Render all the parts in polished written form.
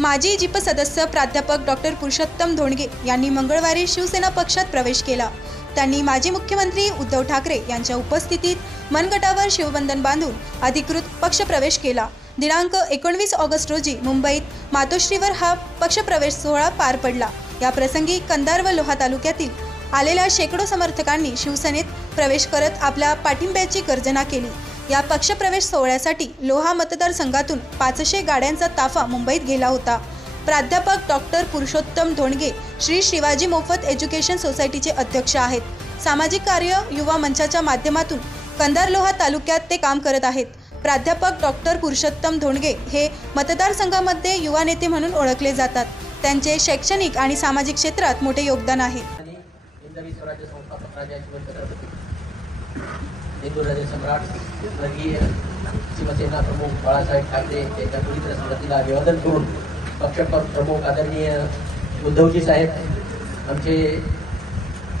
माजी जिप सदस्य प्राध्यापक डॉक्टर पुरुषोत्तम धोंडगे यांनी मंगळवारी शिवसेना पक्षात प्रवेश केला। त्यांनी माजी मुख्यमंत्री उद्धव ठाकरे यांच्या उपस्थितीत मनगटावर शिवबंधन बांधून अधिकृत पक्षप्रवेश केला। दिनांक 19 ऑगस्ट रोजी मुंबईत मातोश्रीवर हा पक्षप्रवेश सोहळा पार पडला। या प्रसंगी कंधार व लोहा तालुक्यातील आलेल्या शेकडो समर्थकांनी शिवसेनेत प्रवेश करत आपल्या पाठिंब्याची गर्जना केली। या पक्षप्रवेश सोहळ्यासाठी लोहा मतदारसंघातून 500 गाड्यांचा ताफा मुंबईत गेला होता। प्राध्यापक डॉक्टर पुरुषोत्तम धोंडगे श्री शिवाजी मोफत एज्युकेशन सोसायटीचे अध्यक्ष आहेत। सामाजिक कार्य युवा मंचाच्या माध्यमातून कंधार लोहा तालुक्यात ते काम करत आहेत। प्राध्यापक डॉक्टर पुरुषोत्तम धोंडगे हे मतदारसंघामध्ये युवा नेते म्हणून ओळखले जातात। त्यांचे शैक्षणिक आणि सामाजिक क्षेत्रात मोठे योगदान आहे। हिंदुराजे सम्राट स्वर्गीय शिवसेना प्रमुख बाळासाहेब ठाकरे यांच्या पवित्र स्मृतीला अभिवादन करून पक्ष प्रमुख आदरणीय उद्धवजी साहेब आमचे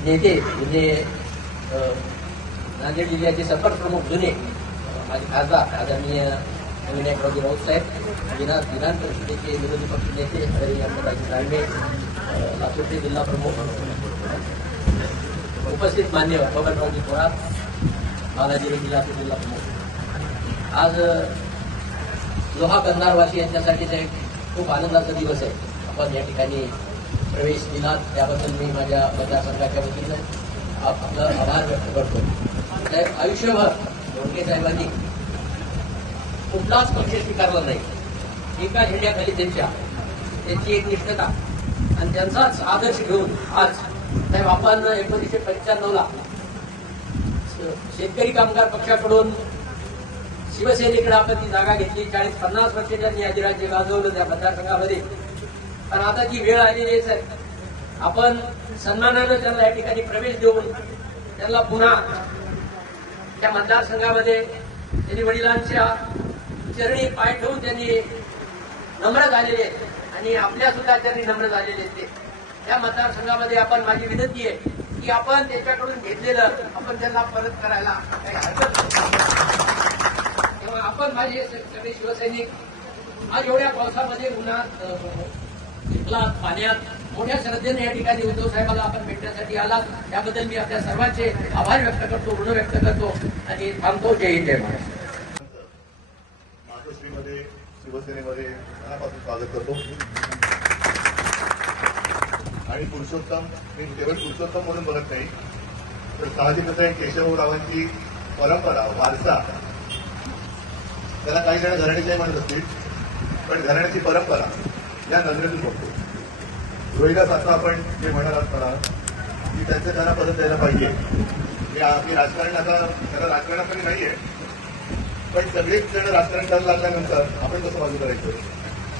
नेते म्हणजे नांदेड जिल्ह्याचे संपर्क प्रमुख जुने माझे खासदार आदरणीय विनायकरावजी राऊत साहेब विधान परिषदेचे विरोधी पक्ष नेते आदरणीय अमरराजे दानवे लातूरचे जिल्हा प्रमुख उपस्थित मान्य बबनरावजी थोरात बालाजी जिल्हा प्रमुख। आज लोहा कंधारवासी यांच्यासाठी खूप आनंदाचा दिवस आहे। आपण या ठिकाणी प्रवेश दिलात त्याबद्दल मी माझ्या मतदारसंघाच्या वतीनं आपलं आभार व्यक्त करतो। साहेब आयुष्यभर धोंडगे साहेबांनी कुठलाच पक्ष स्वीकारला नाही। एका झेंड्याखाली त्यांची एक निष्ठता आणि त्यांचाच आदर्श घेऊन आज साहेब आपण 1995ला शेतकरी कामगार पक्षाकडून शिवसेनेकडे आपण ती जागा घेतली। 40-50 वर्ष त्यांनी अधिराज्य गाजवलं त्या मतदारसंघामध्ये। पण आता ती वेळ आलेली आहे आपण सन्मानानं त्यांना या ठिकाणी प्रवेश देऊन त्यांना पुन्हा त्या मतदारसंघामध्ये त्यांनी वडिलांच्या चरणी पाय ठेवून त्यांनी नम्र झालेले आहेत आणि आपल्या सुद्धा चरणी नम्र झालेले आहेत। ते त्या मतदारसंघामध्ये आपण माझी विनंती आहे की आपण त्याच्याकडून घेतलेलं आपण त्यांना परत करायला काही हरकत नाही। तेव्हा आपण माझे सगळे शिवसैनिक आज एवढ्या पावसामध्ये उन्हात चिखलात पाण्यात मोठ्या श्रद्धेने या ठिकाणी उद्धव साहेबांना आपण भेटण्यासाठी आलात त्याबद्दल मी आपल्या सर्वांचे आभार व्यक्त करतो, ऋण व्यक्त करतो आणि थांबतो। जय हिंद जय महाराष्ट्र। मातोश्रीमध्ये शिवसेनेमध्ये मनापासून स्वागत करतो आणि पुरुषोत्तम मी केवळ पुरुषोत्तम म्हणून बघत नाही तर साहजिकच आहे केशवरावांची परंपरा वारसा त्याला काही जण घराण्याचे म्हणत असतील पण घराण्याची परंपरा या नजरेतून बघतो। रोहिदास आता आपण जे म्हणालात मला की त्यांचं त्यांना परत द्यायला पाहिजे। मी राजकारण आता त्याला राजकारणासाठी नाहीये पण सगळेच जण राजकारण करायला लागल्यानंतर आपण कसं बाजू करायचं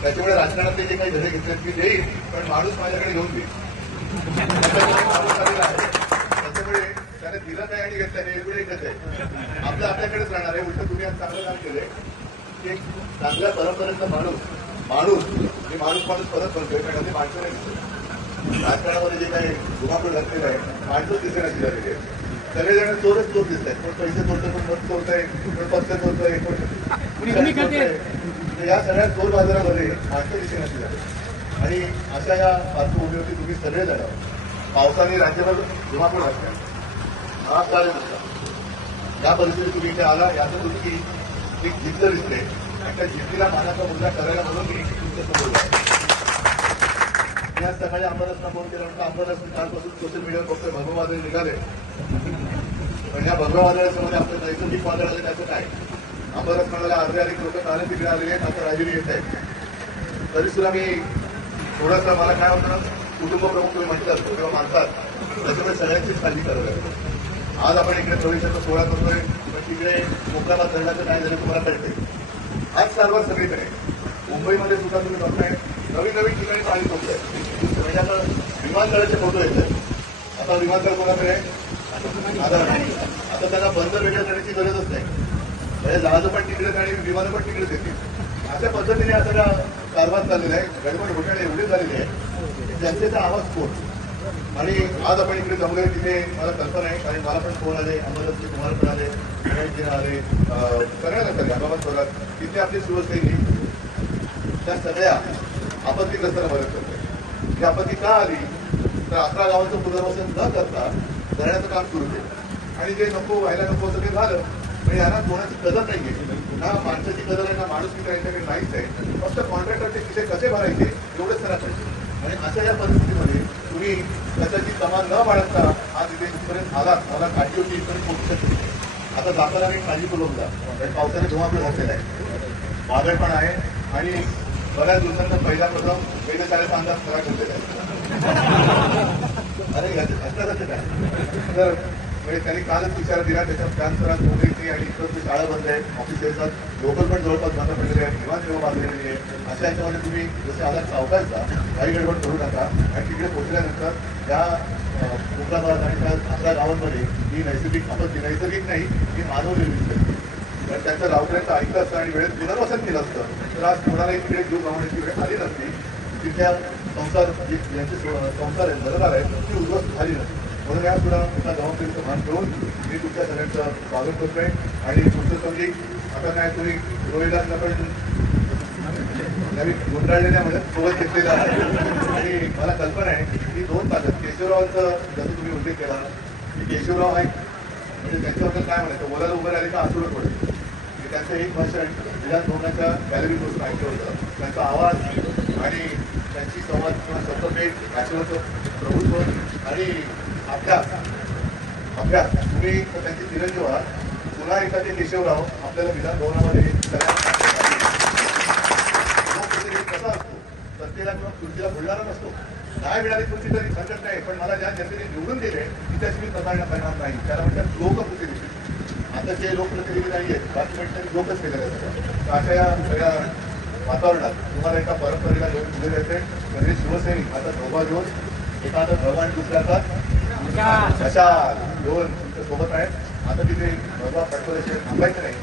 त्याच्यामुळे राजकारणातले जे काही धडे घेतले मी देईल पण माणूस माझ्याकडे घेऊन देईल। त्याच्यामुळे त्याने दिलं काय आणि घेतलं नाही एवढं एकच आहे आपलं आपल्याकडेच राहणार आहे। उलट तुम्ही आज चांगलं काम केलंय की एक चांगल्या परंपरेचा माणूस हे माणूस परत बनतोय कारण आधी माणसं नाही राजकारणामध्ये जे काही धुमाकूळ घातलेलं आहे माणसंच दिसे नसली झालेली आहे। सगळेजण चोरच चोर दिसत आहेत कोण पैसे चोरतोय कोण मत चोरतोय कोण पक्ष चोरतोय कोण या सगळ्या चोर बाजारामध्ये माणसं दिसे नसली झाली आणि अशा या पार्श्वभूमीवरती तुम्ही सगळेजण पावसाने राज्यभर धुमाकूळ घातल्या महाकाल दिसला या परिस्थितीत तुम्ही इथे आला याचं तुमची एक जिद्द दिसते आणि त्या जिद्दीला मानाचा मुद्दा करायला म्हणून मी तुमच्यासमोर आज सकाळी अंबरसला फोन केल्यानंतर अंबरस कालपासून सोशल मीडियावर बघतोय भगवादळ निघाले पण या भगवादळामध्ये आपलं नैसर्गिक वादळ आलं त्याचं काय अंबरस म्हणाला अर्धे अधिक लोक चालत तिकडे आलेले आहेत आता राहिलेली येत आहेत तरी सुद्धा मी थोडंसं मला काय होतं कुटुंब प्रमुख तुम्ही म्हटलं किंवा मानतात त्याच्यामुळे सगळ्यांचीच काळजी करावी लागते। आज आपण इकडे प्रवेशाचा सोहळा करतोय पण तिकडे मोकळा धरणाचं काय झालं तुम्हाला कळतंय। आज सर्व सगळीकडे मुंबईमध्ये सुद्धा तुम्ही बघताय नवीन ठिकाणी पाणी पोहोचतंय म्हणजे आता विमानतळाचे फोटो येत आहेत। आता विमानतळ कोणाकडे आता त्यांना बंद वेगळ्या करण्याची गरजच नाही म्हणजे जहाजं पण तिकडेच आणि विमानं पण तिकडेच येतील। अशा पद्धतीने हा सगळा कारभार चाललेला आहे। गडबड घोटाळे एवढे झालेले आहे की जनतेचा आवाज स्फोट आणि आज आपण इकडे जमलोय तिथे मला कल्पना आहे कारण मला पण फोन आले अंबरसचे तुम्हाला पण आले गणेशजी आले सगळ्यांना सगळ्या बाबा बघा तिथे आपले शिवसैनिक त्या सगळ्या आपत्तीग्रस्तांना मदत करतोय. ही आपत्ती का आली तर 11 गावांचं पुनर्वसन न करता धरण्याचं काम सुरू केलं आणि जे नको व्हायला नको होतं ते झालं. म्हणजे यांना कोणाची कदर नाहीये, ना माणसाची कदर आहे ना माणूस यांच्याकडे नाहीच आहे. फक्त कॉन्ट्रॅक्टरचे खिसे कसे भरायचे एवढंच त्यांना पाहिजे. आणि अशा या परिस्थितीमध्ये तुम्ही त्याच्याची कमान न बाळगता आज इथे इथपर्यंत आलात. मला काठी होती इथपर्यंत पोहोचू शकतो. आता जाताना मी खाली बोलवला कारण पावसाने धुमाकूळ घातलेला आहे, वादळ पण आहे आणि बऱ्याच दिवसांचा पहिला प्रथम वेधशाळेचा अंदाज खरा घेतलेला आहे. अरे असल्याचं काय तर म्हणजे त्यांनी कालच विचार दिला. त्याच्यात त्यानंतर मुंबईची आणि इतर शाळा बंद आहे, ऑफिस येतात, लोकल पण जवळपास बंद पडलेले आहेत, विमान सेवा बांधलेली आहे. अशा याच्यामध्ये तुम्ही जसे आलात सावकाश जा, काही गडबड करू नका. आणि तिकडे पोहोचल्यानंतर या उमराबाद आणि त्या 11 गावांमध्ये ही नैसर्गिक आपत्ती, नैसर्गिक नाही ही मानवनिर्मित आहे. तर त्यांचं रावकऱ्यांचं ऐकलं असतं आणि वेळेत पुनर्वसन केलं असतं तर आज कोणालाही तिकडे जीव गमावण्याची वेळ आली नसती. तिथल्या संसार ज्यांचे संसार आहेत, घरदार आहेत, ती उद्ध्वस्त झाली नसती. म्हणून या सुद्धा एका जबाबदारीचं भान ठेवून मी तुमच्या सगळ्यांचं स्वागत करतोय. आणि तुमचं समजी आता काय तुम्ही रोहिदासला पण नवीन गुंडाळलेल्या सोबत घेतलेला आहे आणि मला कल्पना आहे की 2 तासात केशवरावांचं जसं तुम्ही उल्लेख केला की केशवराव आहे म्हणजे त्यांच्याबद्दल काय म्हणायचं, बोलायला उभं राहिले का आसुरच पडते. की त्यांचं एक भाषण विधान भवनाच्या गॅलरी बसून ऐकलं होतं. त्यांचा आवाज आणि त्यांची संवाद किंवा शब्दभेद याच्यावरचं प्रभुत्व आणि अभ्यास तुम्ही त्यांची चिरंजीव आहात. पुन्हा एकदा ते केशवराव आपल्याला विधान भवनामध्ये कसा असतो, सत्तेला किंवा खुर्चीला बोलणारा नसतो. नाही मिळाली खुर्ची तरी संकट नाही, पण मला ज्या जनतेने निवडून दिले तिच्याशी मी प्रतारणा करणार नाही. त्याला म्हणतात लोकप्रतिनिधी. आता जे लोकप्रतिनिधी नाही आहेत बाकी म्हणजे लोकच केलेले असतात. अशा या सगळ्या वातावरणात तुम्हाला एका परंपरेला घेऊन पुढे जायचंय. म्हणजे शिवसैनिक आता धोबा घेऊन एका आता भगवान दुसऱ्याचा कशा दोन तुमच्या सोबत आहेत. आता तिथे भगवा पटकल्याशिवाय थांबायचं नाही.